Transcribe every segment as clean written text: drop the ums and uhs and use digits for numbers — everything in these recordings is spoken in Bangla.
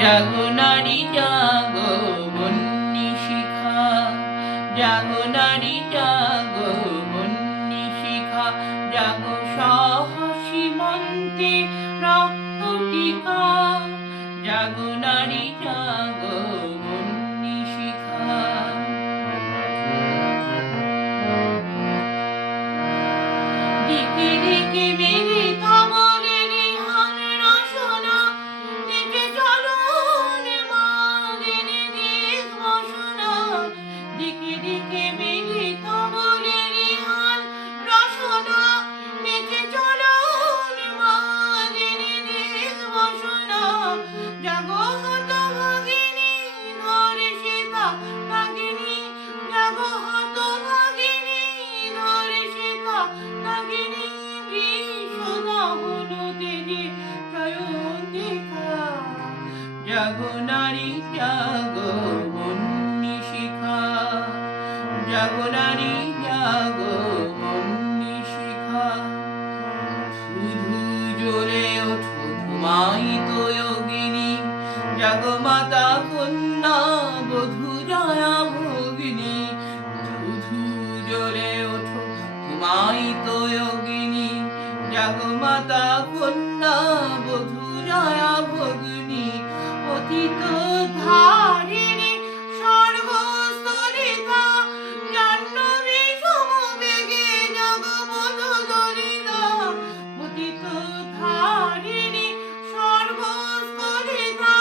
জাগো নারী জাগো বন্যী শিখা, জাগো নারী জাগো বন্যী শিখা, জাগো সাহসী মন্ত্রে রক্ত টিকা, জাগো নারী জাগো বন্যী শিখা। দিকে দিকে বেড়ে খবরের হাল রসনা, দিকে চলন মাদের দেশ বসনা, দিকে দিকে বেড়ে খবরের হাল রসনা, দিকে চলন মাদের দেশ বসনা। জাগো হত ভাগিনী ধরে সীতা নাগিনী, জাগো হত ভাগিনী ধরে সীতা নাগিনী, বিশ্বদহন তেজে প্রয়ণ দেখা। জাগো নারী জাগো বন্যী শিখা, জাগো নারী জাগো বন্যী শিখা। শুধু জ্বলে ওঠো ঘুমায়িত যোগিনী, জাগো মাতা কন্যা বধূ জয়া ভগিনী। শুধু জ্বলে ওঠো ঘুমায়িত যোগিনী, জাগো মাতা কন্যা বধূ জয়া ভগিনী। পতিত ধারিণী স্বর্গস্থলিতা, জাহ্নবী সমবেগে জগবৎ দলিতা। পতিত ধারিণী স্বর্গস্থলিতা,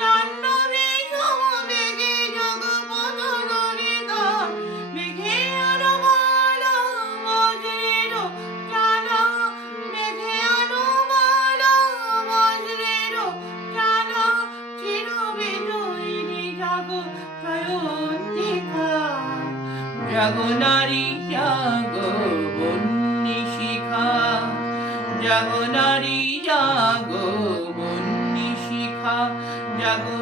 জাহ্নবী সমবেগে জগবৎ দলিতা। মেঘে আলো মালা বজ্রের জ্বালা, মেঘে আলো মালা বজ্রের জ্বালা। চির বিজয়িনী জাগো প্রয়ণ দেখা, জাগো নারী জাগো বন্যী শিখা, জাগো নারী জাগো বন্যী শিখা, জাগো